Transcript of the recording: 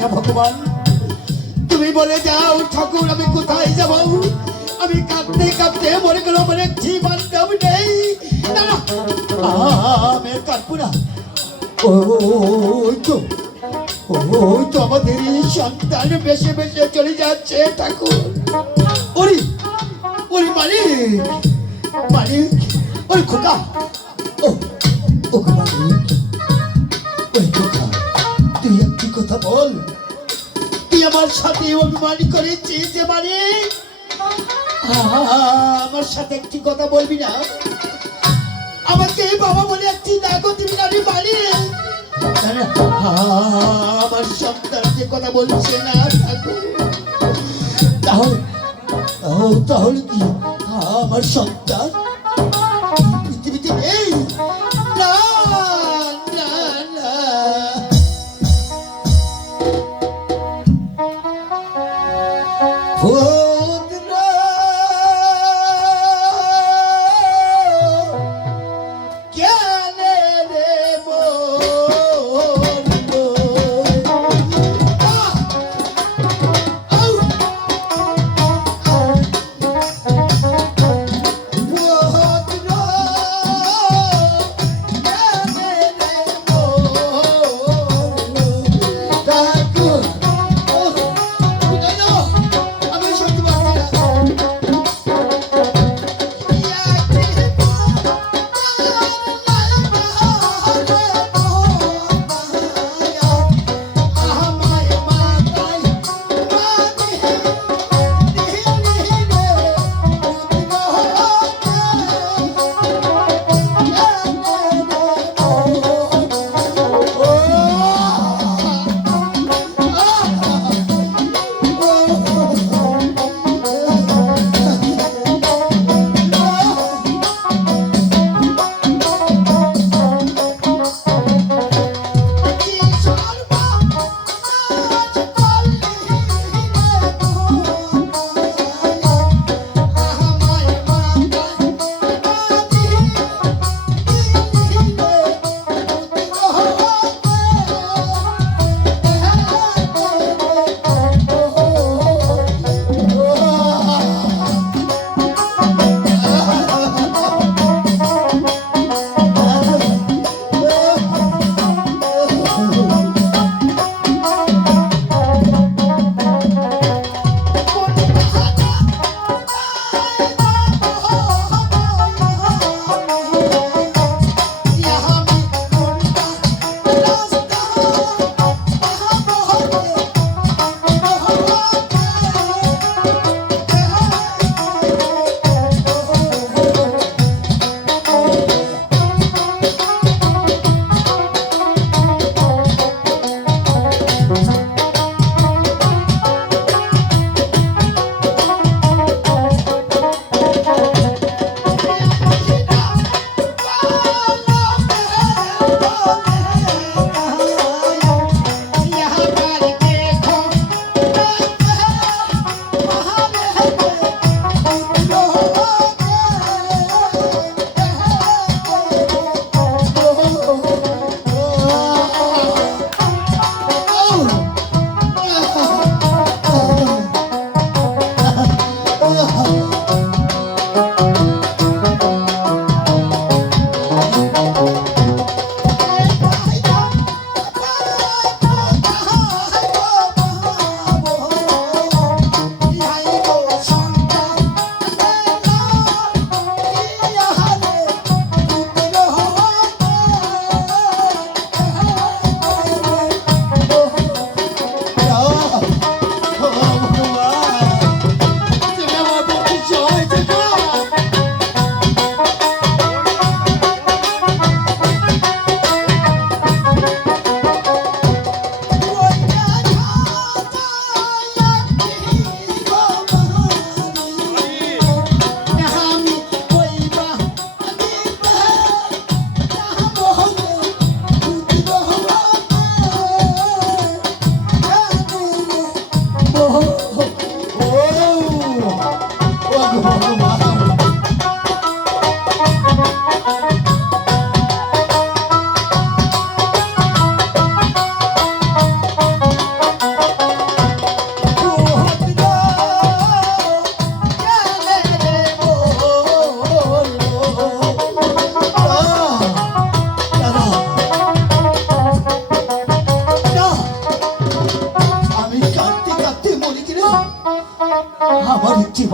না ভগবান, তুমি বলে দাও ঠাকুর আমি কোথায় যাব? আমি কাঁদতে কাঁদতে মরে গেল, মানে জীবন দেব নেই। না না, আমি কাঁদবো না। ওই তো, ওই তো আমাদের সন্তান বেশে বেশে চলে যাচ্ছে ঠাকুর। ওরে ওরে মালিক, মালিক, ওরে খোকা, ও ও মালিক, ওই খোকা, তুই একটি কথা বল, তুই আমার সাথে অভিমান করেছিস যে মালিক? আমার সাথে একটি কথা বলবি না? আমাকে বাবা বলে একটি ডাকও দিবি না রে মালিক? আমার সন্তান যে কথা বলছে না ঠাকুর, তাহলে তাহলে কি আমার সন্তান পৃথিবীতে নেই? না না না, আমি সত্যি আমার জীবন